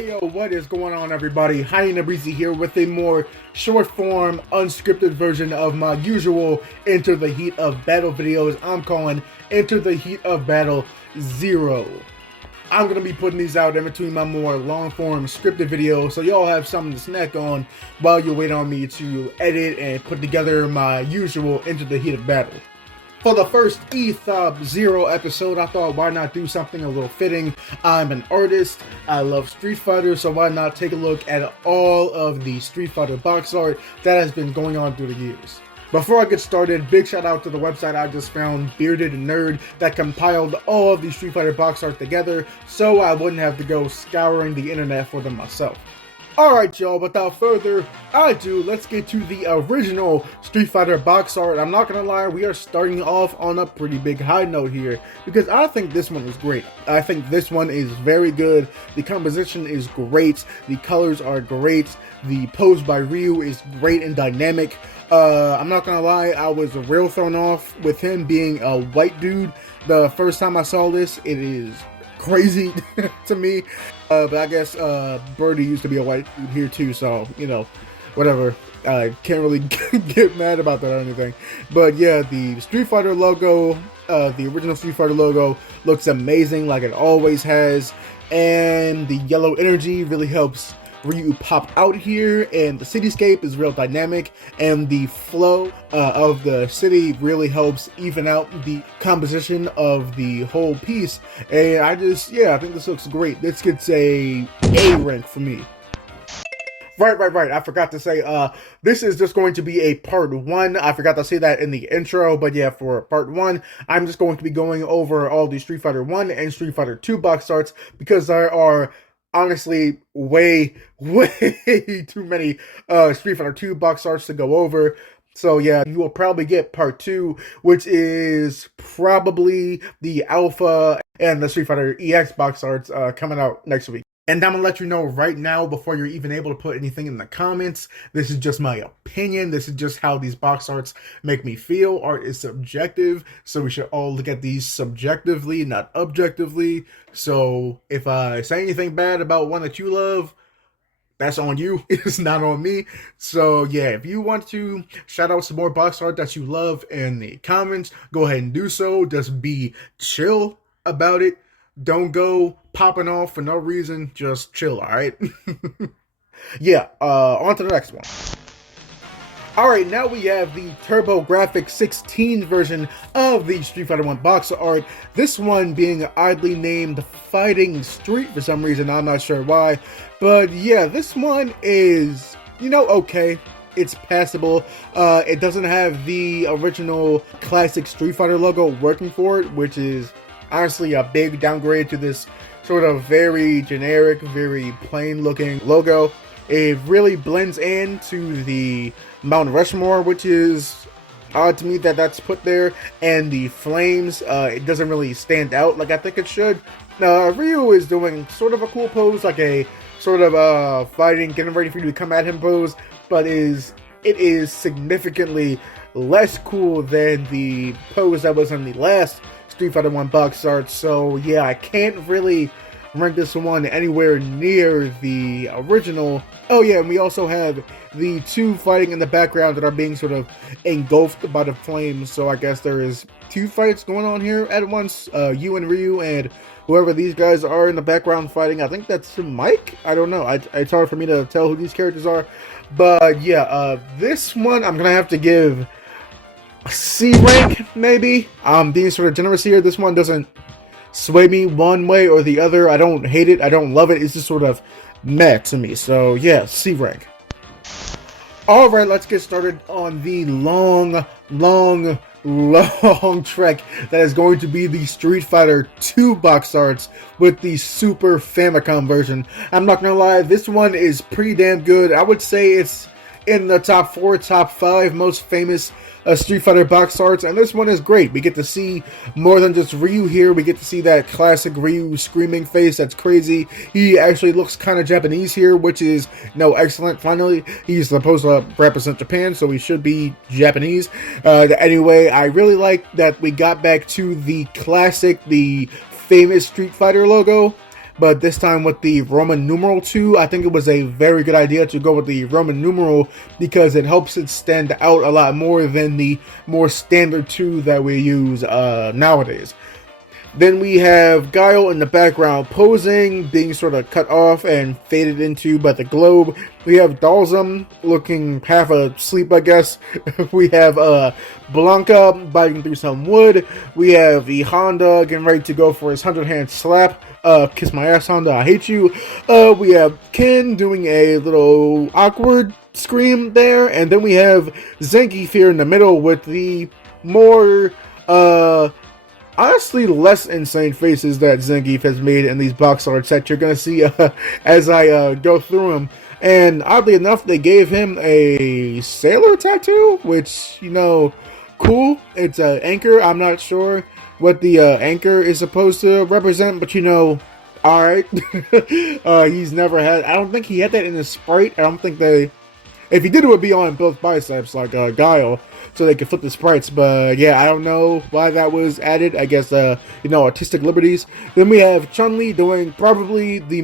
Hey yo, what is going on everybody? HyenaBreezy here with a more short form, unscripted version of my usual Enter the Heat of Battle videos. I'm calling Enter the Heat of Battle 0. I'm going to be putting these out in between my more long form scripted videos so y'all have something to snack on while you wait on me to edit and put together my usual Enter the Heat of Battle. For the first ETHOP 0 episode, I thought why not do something a little fitting. I'm an artist, I love Street Fighter, so why not take a look at all of the Street Fighter box art that has been going on through the years. Before I get started, big shout out to the website I just found, Bearded Nerd, that compiled all of the Street Fighter box art together so I wouldn't have to go scouring the internet for them myself. Alright y'all, without further ado, let's get to the original Street Fighter box art. I'm not gonna lie, we are starting off on a pretty big high note here, because I think this one is great. I think this one is very good, the composition is great, the colors are great, the pose by Ryu is great and dynamic. I'm not gonna lie, I was real thrown off with him being a white dude the first time I saw this. It is crazy to me, but I guess Birdie used to be a white dude here too, so you know, whatever. I can't really get mad about that or anything. But yeah, the Street Fighter logo, the original Street Fighter logo, looks amazing like it always has, and the yellow energy really helps Ryu pop out here, and the cityscape is real dynamic, and the flow of the city really helps even out the composition of the whole piece. And I think this looks great. This gets a rank for me. Right. I forgot to say, this is just going to be a part 1. I forgot to say that in the intro, but yeah, for part 1, I'm just going to be going over all the Street Fighter 1 and Street Fighter 2 box arts, because there are honestly way too many Street Fighter 2 box arts to go over. So yeah, you will probably get part 2, which is probably the Alpha and the Street Fighter EX box arts coming out next week. And I'm gonna let you know right now, before you're even able to put anything in the comments, this is just my opinion. This is just how these box arts make me feel. Art is subjective, so we should all look at these subjectively, not objectively. So if I say anything bad about one that you love, that's on you. It's not on me. So yeah, if you want to shout out some more box art that you love in the comments, go ahead and do so. Just be chill about it. Don't go popping off for no reason. Just chill, alright? Yeah, on to the next one. Alright, now we have the TurboGrafx 16 version of the Street Fighter 1 box art. This one being oddly named Fighting Street for some reason, I'm not sure why. But yeah, this one is, okay. It's passable. It doesn't have the original classic Street Fighter logo working for it, which is honestly a big downgrade to this sort of very generic, very plain looking logo. It really blends into the Mount Rushmore, which is odd to me that that's put there, and the flames, it doesn't really stand out like I think it should. Ryu is doing sort of a cool pose, like a sort of fighting, getting ready for you to come at him pose, but it is significantly less cool than the pose that was in the last Street Fighter 1 box art. So yeah, I can't really rank this one anywhere near the original. Oh yeah, and we also have the two fighting in the background that are being sort of engulfed by the flames. So I guess there is 2 fights going on here at once. You and Ryu and whoever these guys are in the background fighting. I think that's Mike? I don't know. It's hard for me to tell who these characters are. But yeah, this one I'm gonna have to give C rank, maybe. I'm being sort of generous here. This one doesn't sway me one way or the other. I don't hate it. I don't love it. It's just sort of meh to me. So yeah, C rank. Alright, let's get started on the long trek that is going to be the Street Fighter 2 box arts with the Super Famicom version. I'm not gonna lie, this one is pretty damn good. I would say it's in the top 4, top 5 most famous Street Fighter box arts, and this one is great. We get to see more than just Ryu here. We get to see that classic Ryu screaming face. That's crazy. He actually looks kind of Japanese here, which is excellent. Finally, he's supposed to represent Japan, so he should be Japanese. Anyway, I really like that we got back to the classic, the famous Street Fighter logo. but this time with the Roman numeral 2. I think it was a very good idea to go with the Roman numeral because it helps it stand out a lot more than the more standard 2 that we use nowadays. Then we have Guile in the background posing, being sort of cut off and faded into by the globe. We have Dhalsim looking half asleep, I guess. We have Blanka biting through some wood. We have the Honda getting ready to go for his 100-hand slap. Kiss my ass, Honda, I hate you. We have Ken doing a little awkward scream there. And then we have Zangief here in the middle with the more honestly less insane faces that Zangief has made in these box arts that you're going to see as I go through them. And oddly enough, they gave him a sailor tattoo, which, you know, cool. It's an anchor. I'm not sure what the anchor is supposed to represent, but you know, alright. He's never had, I don't think he had that in his sprite. I don't think they, if he did, it would be on both biceps like Guile, so they could flip the sprites. But yeah, I don't know why that was added. I guess, you know, artistic liberties. Then we have Chun-Li doing probably the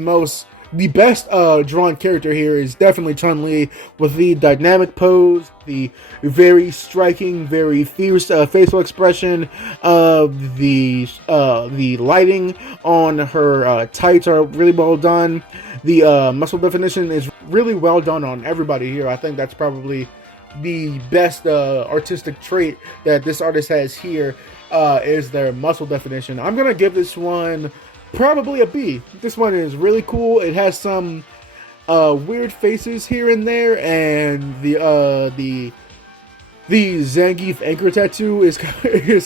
best drawn character here is definitely Chun-Li with the dynamic pose, the very striking, very fierce facial expression, the lighting on her tights are really well done. The muscle definition is really well done on everybody here. I think that's probably the best artistic trait that this artist has here is their muscle definition. I'm gonna give this one probably a B. This one is really cool. It has some weird faces here and there, and the Zangief anchor tattoo is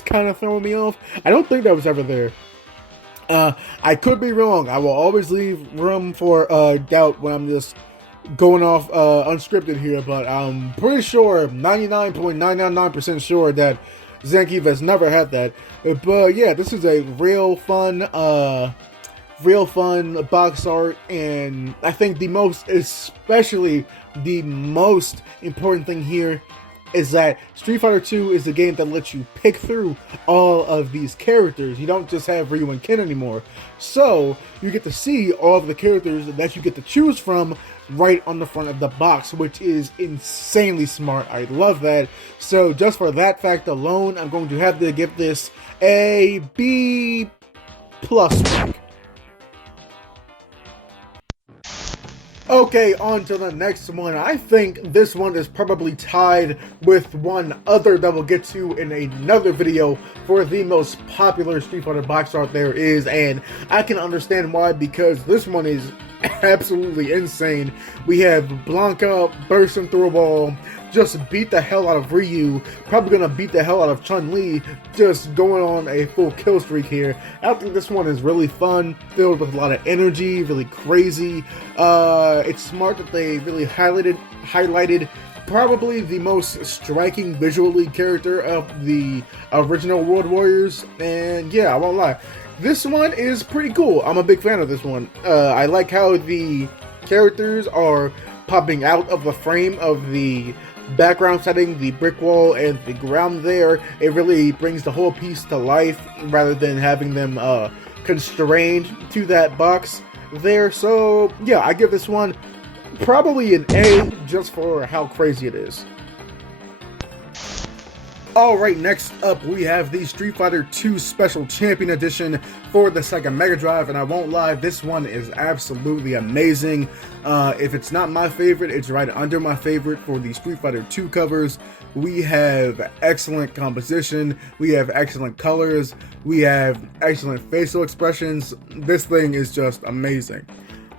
kind of throwing me off. I don't think that was ever there. I could be wrong. I will always leave room for doubt when I'm just going off unscripted here, but I'm pretty sure, 99.999% sure that Zangief has never had that. But yeah, this is a real fun box art, and I think especially the most important thing here is that Street Fighter 2 is a game that lets you pick through all of these characters. You don't just have Ryu and Ken anymore. So you get to see all of the characters that you get to choose from right on the front of the box, which is insanely smart. I love that. So just for that fact alone, I'm going to have to give this a B+ rank. Okay, on to the next one. I think this one is probably tied with one other that we'll get to in another video for the most popular Street Fighter box art there is, and I can understand why, because this one is absolutely insane. We have Blanka bursting through a wall, just beat the hell out of Ryu, probably gonna beat the hell out of Chun-Li, just going on a full kill streak here. I think this one is really fun, filled with a lot of energy, really crazy. It's smart that they really highlighted probably the most striking visually character of the original World Warriors, and yeah, I won't lie. This one is pretty cool. I'm a big fan of this one. I like how the characters are popping out of the frame of the background setting, the brick wall, and the ground there. It really brings the whole piece to life rather than having them constrained to that box there. So yeah, I give this one probably an A just for how crazy it is. Alright, next up we have the Street Fighter 2 Special Champion Edition for the Sega Mega Drive, and I won't lie, this one is absolutely amazing. If it's not my favorite, it's right under my favorite for the Street Fighter 2 covers. We have excellent composition, we have excellent colors, we have excellent facial expressions. This thing is just amazing.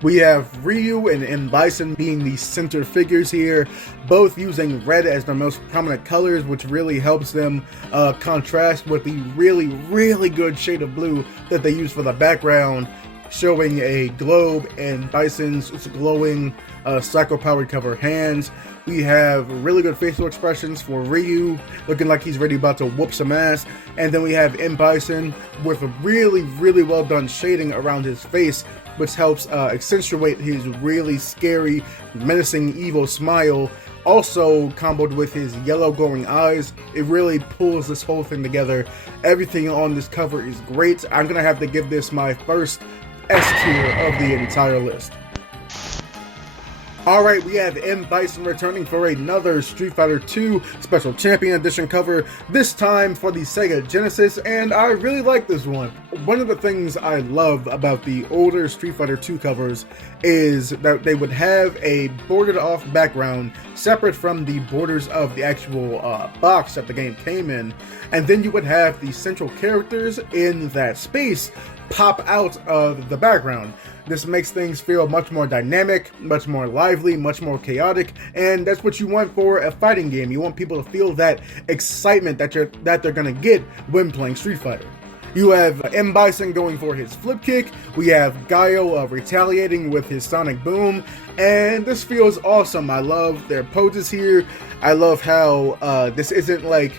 We have Ryu and M. Bison being the center figures here, both using red as their most prominent colors, which really helps them contrast with the really good shade of blue that they use for the background, showing a globe and Bison's glowing psycho-powered cover hands. We have really good facial expressions for Ryu, looking like he's ready about to whoop some ass. And then we have M. Bison with a really well done shading around his face, which helps accentuate his really scary, menacing, evil smile. Also comboed with his yellow glowing eyes, it really pulls this whole thing together. Everything on this cover is great. I'm gonna have to give this my first S tier of the entire list. Alright, we have M. Bison returning for another Street Fighter 2 Special Champion Edition cover, this time for the Sega Genesis, and I really like this one. One of the things I love about the older Street Fighter 2 covers is that they would have a bordered off background separate from the borders of the actual box that the game came in, and then you would have the central characters in that space pop out of the background. This makes things feel much more dynamic, much more lively, much more chaotic, and that's what you want for a fighting game. You want people to feel that excitement that they're gonna get when playing Street Fighter. You have M. Bison going for his flip kick, we have Guile retaliating with his sonic boom, and this feels awesome. I love their poses here. I love how this isn't like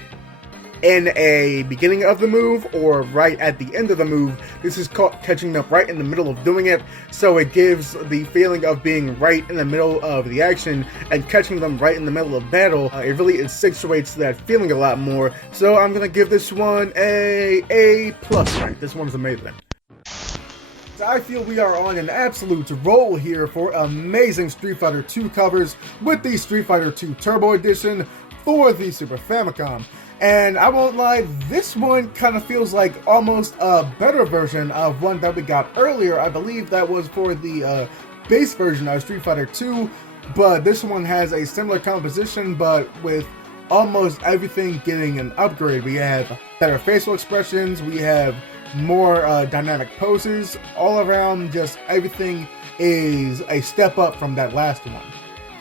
in a beginning of the move or right at the end of the move. This is catching up right in the middle of doing it, so it gives the feeling of being right in the middle of the action and catching them right in the middle of battle. It really accentuates that feeling a lot more, so I'm gonna give this one a A+ rank. This one's amazing. I feel we are on an absolute roll here for amazing Street Fighter 2 covers with the Street Fighter 2 Turbo Edition for the Super Famicom. And I won't lie, this one kind of feels like almost a better version of one that we got earlier. I believe that was for the base version of Street Fighter 2, but this one has a similar composition, but with almost everything getting an upgrade. We have better facial expressions, we have more dynamic poses, all around just everything is a step up from that last one.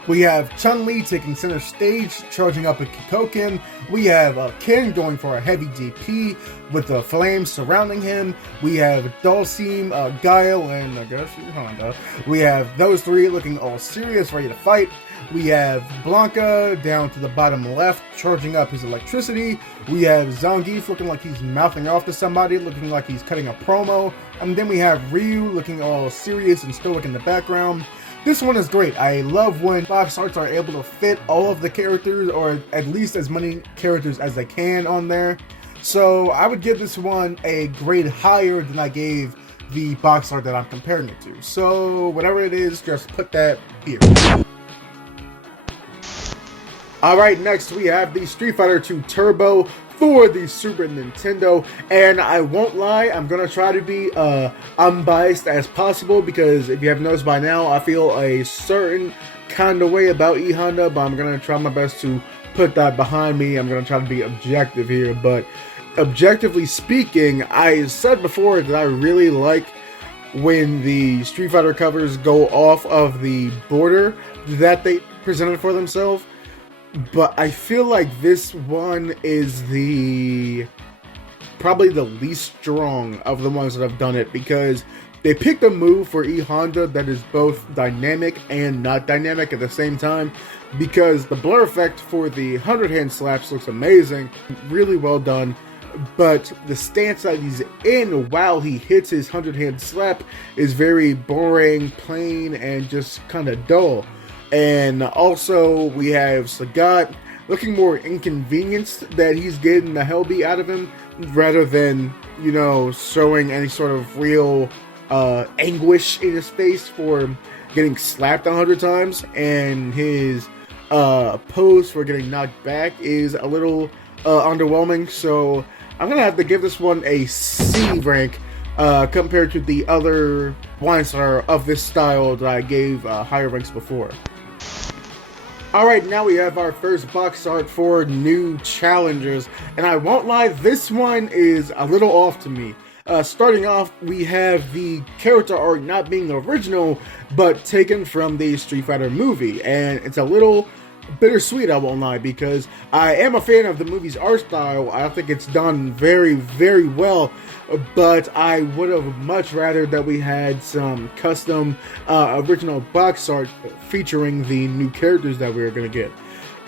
We have Chun-Li taking center stage, charging up a Kikoken. We have Ken going for a heavy DP with the flames surrounding him. We have Dhalsim, Guile, and I guess Honda. We have those three looking all serious, ready to fight. We have Blanka down to the bottom left, charging up his electricity. We have Zangief looking like he's mouthing off to somebody, looking like he's cutting a promo. And then we have Ryu looking all serious and stoic in the background. This one is great. I love when box arts are able to fit all of the characters, or at least as many characters as they can on there. So I would give this one a grade higher than I gave the box art that I'm comparing it to. So whatever it is, just put that here. Alright, next we have the Street Fighter 2 Turbo for the Super Nintendo, and I won't lie, I'm gonna try to be unbiased as possible, because if you have noticed by now, I feel a certain kind of way about E Honda, but I'm gonna try my best to put that behind me. I'm gonna try to be objective here, but objectively speaking, I said before that I really like when the Street Fighter covers go off of the border that they presented for themselves. But I feel like this one is probably the least strong of the ones that have done it, because they picked a move for E Honda that is both dynamic and not dynamic at the same time, because the blur effect for the 100-hand slaps looks amazing, really well done, but the stance that he's in while he hits his 100-hand slap is very boring, plain, and just kind of dull. And also, we have Sagat looking more inconvenienced that he's getting the hell beat out of him, rather than, you know, showing any sort of real anguish in his face for getting slapped 100 times. And his pose for getting knocked back is a little underwhelming. So I'm going to have to give this one a C rank compared to the other ones that are of this style that I gave higher ranks before. Alright, now we have our first box art for new challengers, and I won't lie, this one is a little off to me. Starting off, we have the character art not being original, but taken from the Street Fighter movie, and it's a little bittersweet, I won't lie, because I am a fan of the movie's art style. I think it's done very, very well, but I would have much rather that we had some custom original box art featuring the new characters that we are going to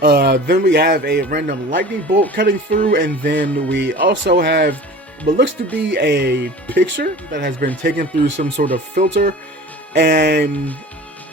get. Then we have a random lightning bolt cutting through, and then we also have what looks to be a picture that has been taken through some sort of filter, and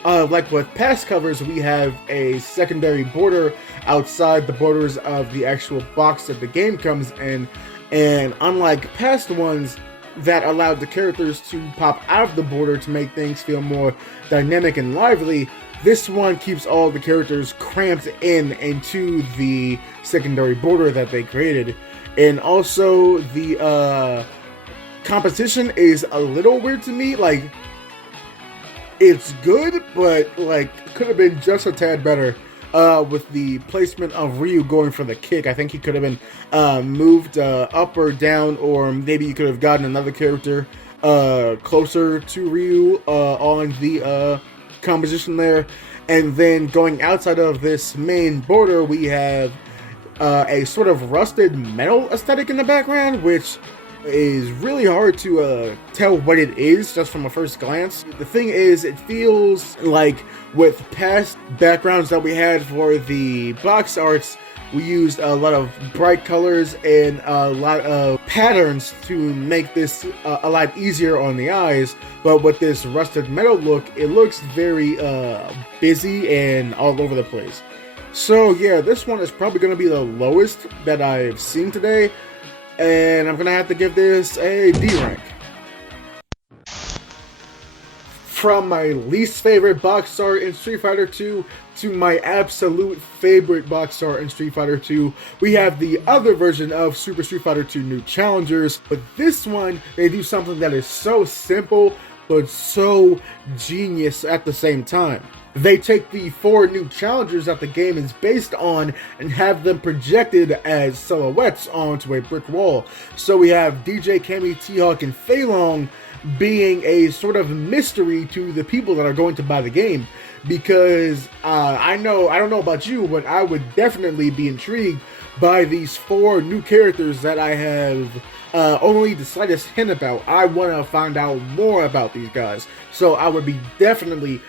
like with past covers, we have a secondary border outside the borders of the actual box that the game comes in, and unlike past ones, that allowed the characters to pop out of the border to make things feel more dynamic and lively. This one keeps all the characters cramped into the secondary border that they created. And also the composition is a little weird to me. Like, it's good, but like could have been just a tad better with the placement of Ryu going for the kick. I think he could have been moved up or down, or maybe you could have gotten another character closer to Ryu on the composition there. And then going outside of this main border, we have a sort of rusted metal aesthetic in the background, which is really hard to tell what it is just from a first glance. The thing is, it feels like with past backgrounds that we had for the box arts, we used a lot of bright colors and a lot of patterns to make this a lot easier on the eyes. But with this rusted metal look, it looks very busy and all over the place. So yeah, this one is probably going to be the lowest that I've seen today, and I'm going to have to give this a D rank. From my least favorite box art in Street Fighter 2 to my absolute favorite box art in Street Fighter 2, we have the other version of Super Street Fighter 2 New Challengers. But this one, they do something that is so simple, but so genius at the same time. They take the 4 new challengers that the game is based on and have them projected as silhouettes onto a brick wall. So we have DJ, Cammy, T-Hawk, and Fei Long being a sort of mystery to the people that are going to buy the game, because I don't know about you, but I would definitely be intrigued by these 4 new characters that I have only the slightest hint about. I want to find out more about these guys, so I would be definitely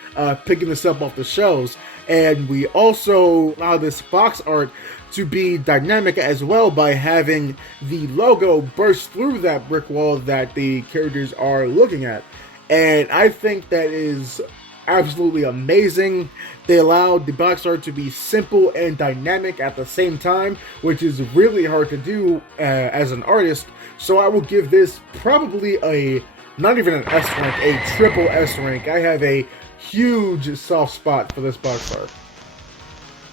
picking this up off the shelves. And we also allow this box art to be dynamic as well by having the logo burst through that brick wall that the characters are looking at. And I think that is absolutely amazing. They allowed the box art to be simple and dynamic at the same time, which is really hard to do as an artist. So I will give this probably not even an S rank, a triple S rank. I have a huge soft spot for this box art.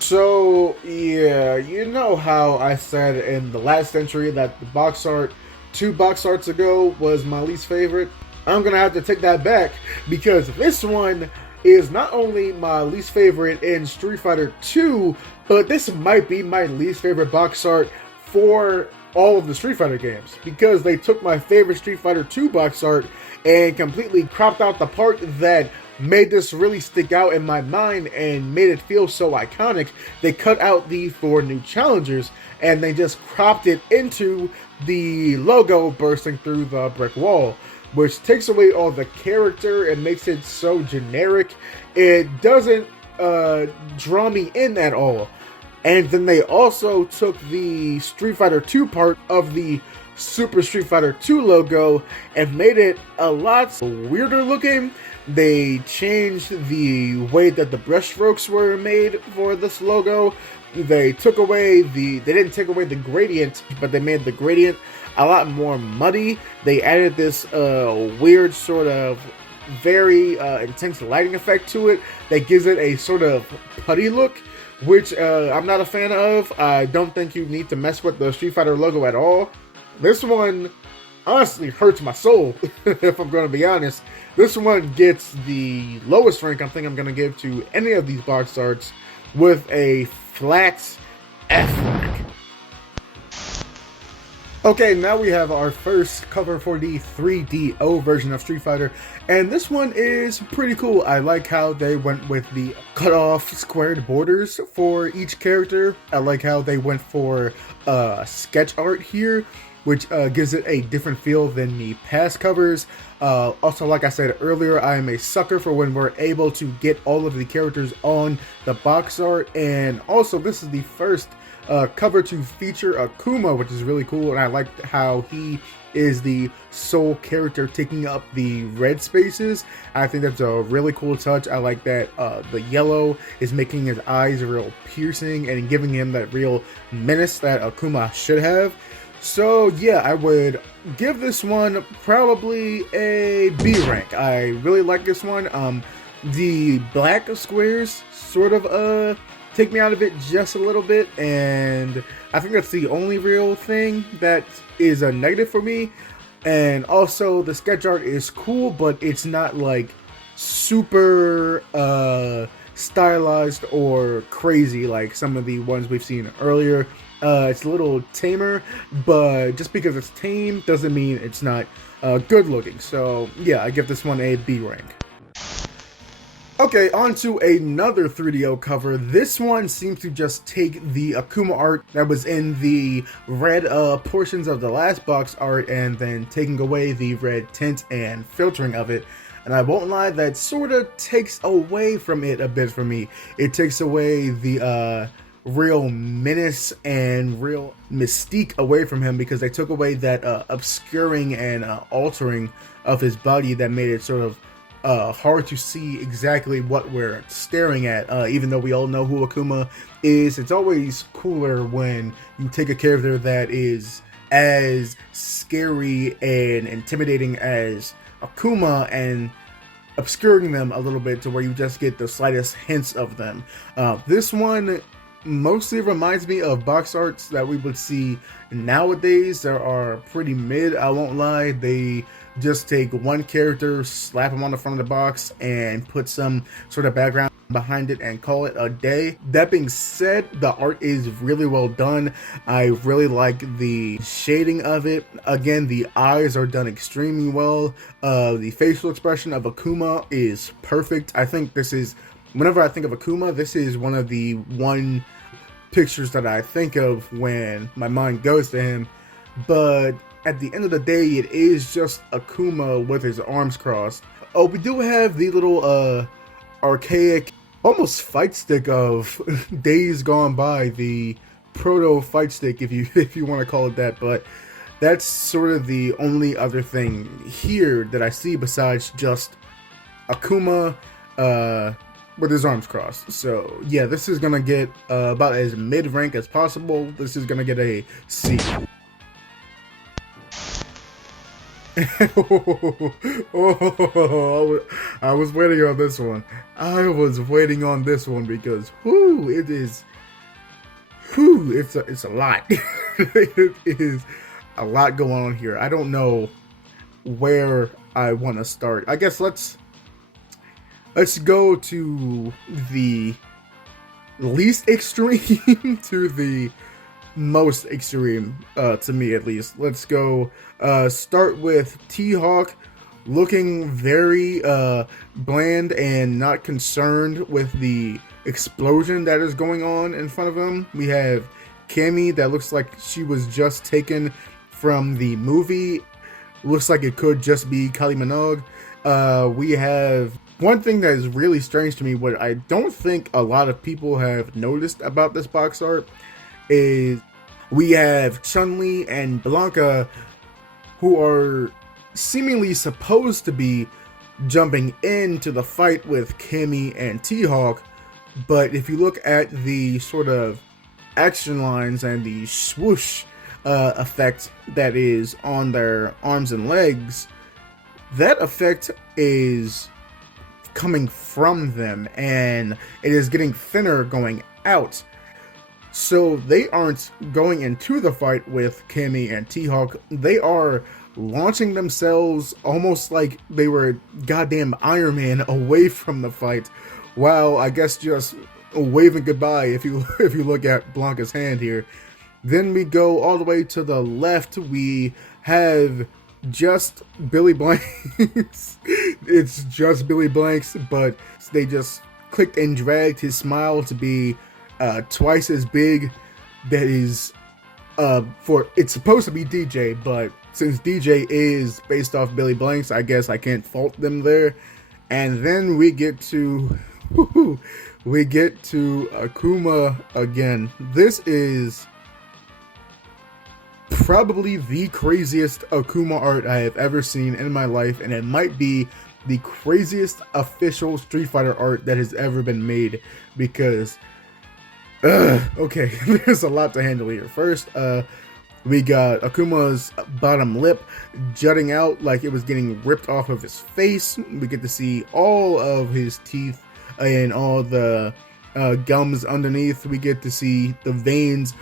So yeah, you know how I said in the last entry that the box art 2 box arts ago was my least favorite? I'm gonna have to take that back, because this one is not only my least favorite in Street Fighter 2, but this might be my least favorite box art for all of the Street Fighter games, because they took my favorite Street Fighter 2 box art and completely cropped out the part that made this really stick out in my mind and made it feel so iconic. They cut out the 4 new challengers and they just cropped it into the logo bursting through the brick wall, which takes away all the character and makes it so generic. It doesn't draw me in at all. And then they also took the Street Fighter 2 part of the Super Street Fighter 2 logo and made it a lot weirder looking. They changed the way that the brushstrokes were made for this logo. They didn't take away the gradient, but they made the gradient a lot more muddy. They added this weird sort of very intense lighting effect to it that gives it a sort of putty look, which I'm not a fan of. I don't think you need to mess with the Street Fighter logo at all. This one honestly hurts my soul, if I'm going to be honest. This one gets the lowest rank I think I'm going to give to any of these box arts, with a flat F rank. Okay, now we have our first cover for the 3DO version of Street Fighter, and this one is pretty cool. I like how they went with the cut-off squared borders for each character. I like how they went for sketch art here, which gives it a different feel than the past covers. Also, like I said earlier, I am a sucker for when we're able to get all of the characters on the box art, and also this is the first cover to feature Akuma, which is really cool, and I like how he is the sole character taking up the red spaces. I think that's a really cool touch. I like that the yellow is making his eyes real piercing and giving him that real menace that Akuma should have. So yeah, I would give this one probably a B rank. I really like this one. The black squares sort of take me out of it just a little bit, and I think that's the only real thing that is a negative for me. And also the sketch art is cool, but it's not like super stylized or crazy like some of the ones we've seen earlier. It's a little tamer, but just because it's tame doesn't mean it's not good looking. So yeah, I give this one a B rank. Okay, on to another 3DO cover. This one seems to just take the Akuma art that was in the red portions of the last box art and then taking away the red tint and filtering of it. And I won't lie, that sort of takes away from it a bit for me. It takes away the real menace and real mystique away from him, because they took away that obscuring and altering of his body that made it sort of hard to see exactly what we're staring at. Even though we all know who Akuma is, it's always cooler when you take a character that is as scary and intimidating as Akuma and obscuring them a little bit to where you just get the slightest hints of them. This one mostly reminds me of box arts that we would see nowadays. They are pretty mid, I won't lie. They just take one character, slap him on the front of the box, and put some sort of background behind it and call it a day. That being said, the art is really well done. I really like the shading of it. Again, the eyes are done extremely well. The facial expression of Akuma is perfect. I think this is, whenever I think of Akuma, this is one of the pictures that I think of when my mind goes to him. But at the end of the day, it is just Akuma with his arms crossed. Oh, we do have the little archaic, almost fight stick of Days Gone By, the proto fight stick, if you want to call it that. But that's sort of the only other thing here that I see besides just Akuma with his arms crossed. So yeah, this is gonna get about as mid rank as possible. This is gonna get a C. Oh, I was waiting on this one. I was waiting on this one because it's a lot. It is a lot going on here. I don't know where I want to start. I guess let's go to the least extreme to the most extreme, to me at least. Let's go start with T-Hawk, looking very bland and not concerned with the explosion that is going on in front of him. We have Cammy that looks like she was just taken from the movie. Looks like it could just be Kylie Minogue. We have one thing that is really strange to me, what I don't think a lot of people have noticed about this box art, is we have Chun-Li and Blanka, who are seemingly supposed to be jumping into the fight with Cammy and T-Hawk, but if you look at the sort of action lines and the swoosh effect that is on their arms and legs, that effect is coming from them and it is getting thinner going out. So they aren't going into the fight with Cammy and T-Hawk. They are launching themselves almost like they were goddamn Iron Man away from the fight, while I guess just waving goodbye if you look at Blanka's hand here. Then we go all the way to the left. We have just Billy Blanks. It's just Billy Blanks, but they just clicked and dragged his smile to be twice as big. That is it's supposed to be DJ, but since DJ is based off Billy Blanks, I guess I can't fault them there. And then we get to Akuma again. This is probably the craziest Akuma art I have ever seen in my life, and it might be the craziest official Street Fighter art that has ever been made, because okay, there's a lot to handle here. First, We got Akuma's bottom lip jutting out like it was getting ripped off of his face. We get to see all of his teeth and all the gums underneath. We get to see the veins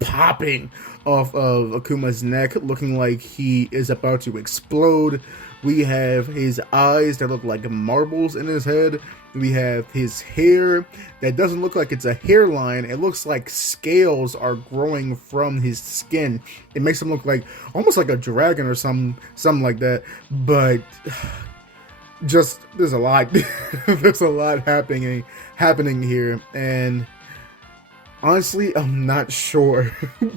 popping off of Akuma's neck, looking like he is about to explode. We have his eyes that look like marbles in his head. We have his hair that doesn't look like it's a hairline. It looks like scales are growing from his skin. It makes him look like almost like a dragon or something like that. But just there's a lot there's a lot happening here, and honestly I'm not sure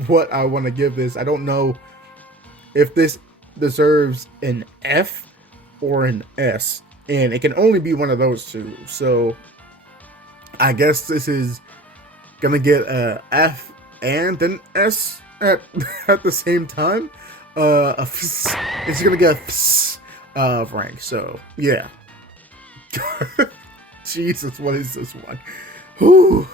what I want to give this. I don't know if this deserves an F or an S, and it can only be one of those two. So I guess this is gonna get a F and an S at the same time. It's gonna get a rank. So yeah. Jesus, what is this one? Whew.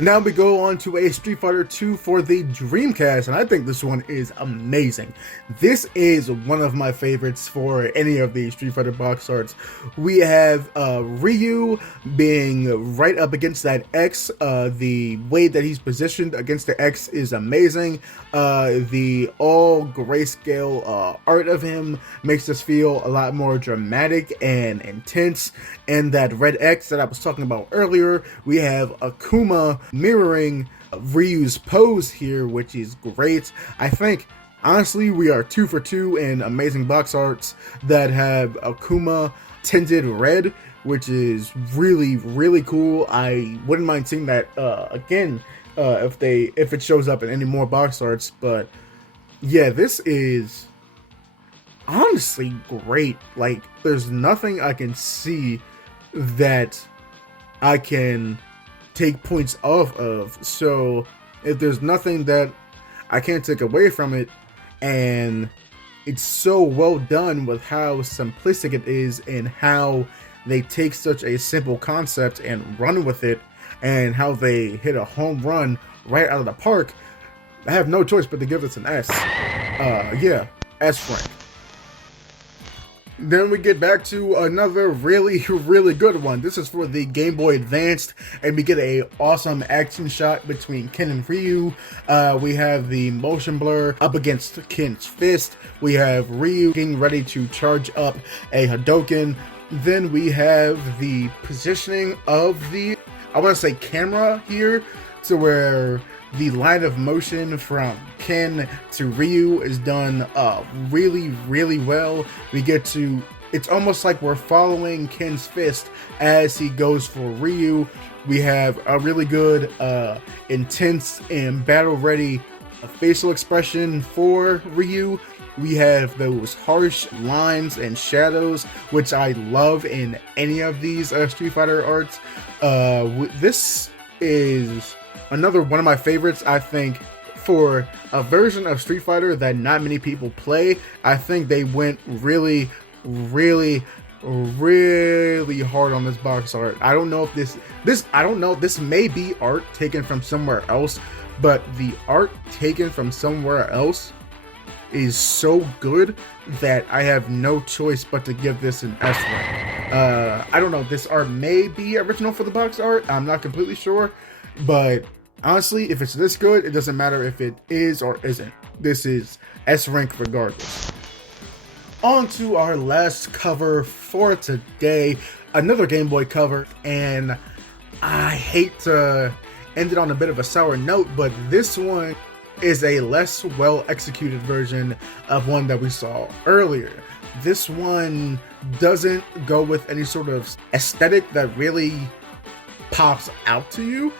Now we go on to a Street Fighter 2 for the Dreamcast, and I think this one is amazing. This is one of my favorites for any of the Street Fighter box arts. We have Ryu being right up against that X. The way that he's positioned against the X is amazing. The all grayscale art of him makes us feel a lot more dramatic and intense. And that red X that I was talking about earlier, we have Akuma mirroring Ryu's pose here, which is great. I think, honestly, we are 2 for 2 in amazing box arts that have Akuma tinted red, which is really, really cool. I wouldn't mind seeing that again if it shows up in any more box arts. But yeah, this is honestly great. Like, there's nothing I can see that I can take points off of. So if there's nothing that I can't take away from it, and it's so well done with how simplistic it is and how they take such a simple concept and run with it, and how they hit a home run right out of the park, I have no choice but to give this an S. Yeah, S rank. Then we get back to another really, really good one. This is for the Game Boy Advanced, and we get a awesome action shot between Ken and Ryu. We have the motion blur up against Ken's fist. We have Ryu getting ready to charge up a Hadouken. Then we have the positioning of the, I want to say, camera here, to where the line of motion from Ken to Ryu is done really, really well. We get to, it's almost like we're following Ken's fist as he goes for Ryu. We have a really good, intense and battle-ready facial expression for Ryu. We have those harsh lines and shadows, which I love in any of these Street Fighter arts. This is another one of my favorites. I think for a version of Street Fighter that not many people play, I think they went really, really, really hard on this box art. I don't know if this may be art taken from somewhere else, but the art taken from somewhere else is so good that I have no choice but to give this an S rank. I don't know, this art may be original for the box art, I'm not completely sure, but honestly, if it's this good, it doesn't matter if it is or isn't. This is S rank regardless. On to our last cover for today, another Game Boy cover, and I hate to end it on a bit of a sour note, but this one is a less well executed version of one that we saw earlier. This one doesn't go with any sort of aesthetic that really pops out to you.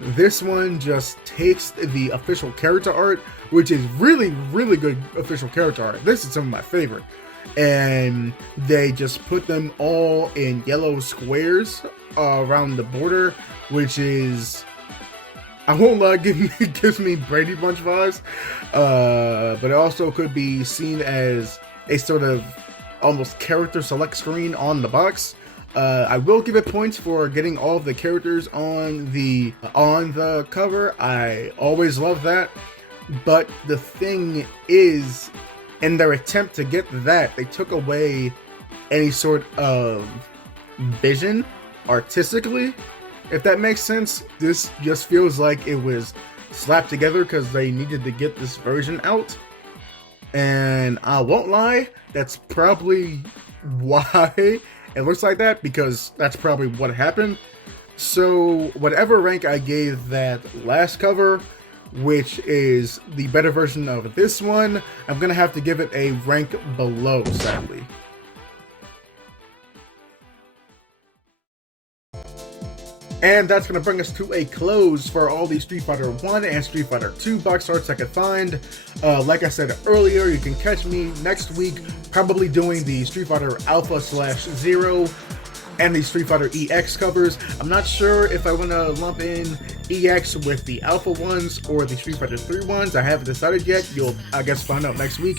This one just takes the official character art, which is really, really good official character art. This is some of my favorite. And they just put them all in yellow squares around the border, which is, I won't lie, gives me Brady Bunch vibes, but it also could be seen as a sort of almost character select screen on the box. I will give it points for getting all of the characters on the cover. I always love that. But the thing is, in their attempt to get that, they took away any sort of vision artistically, if that makes sense. This just feels like it was slapped together because they needed to get this version out. And I won't lie, that's probably why it looks like that, because that's probably what happened. So whatever rank I gave that last cover, which is the better version of this one, I'm gonna have to give it a rank below, sadly. And that's going to bring us to a close for all the Street Fighter 1 and Street Fighter 2 box arts I could find. Like I said earlier, you can catch me next week probably doing the Street Fighter Alpha/Zero and the Street Fighter EX covers. I'm not sure if I want to lump in EX with the Alpha ones or the Street Fighter 3 ones. I haven't decided yet. You'll, I guess, find out next week.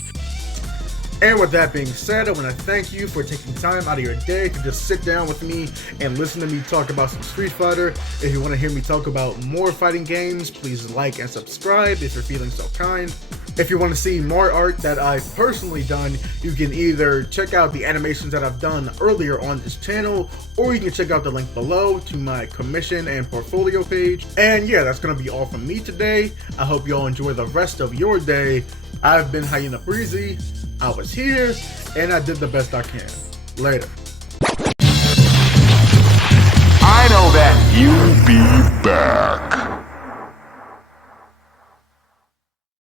And with that being said, I want to thank you for taking time out of your day to just sit down with me and listen to me talk about some Street Fighter. If you want to hear me talk about more fighting games, please like and subscribe if you're feeling so kind. If you want to see more art that I've personally done, you can either check out the animations that I've done earlier on this channel, or you can check out the link below to my commission and portfolio page. And yeah, that's going to be all from me today. I hope you all enjoy the rest of your day. I've been Hyena Breezy. I was here, and I did the best I can. Later. I know that you'll be back.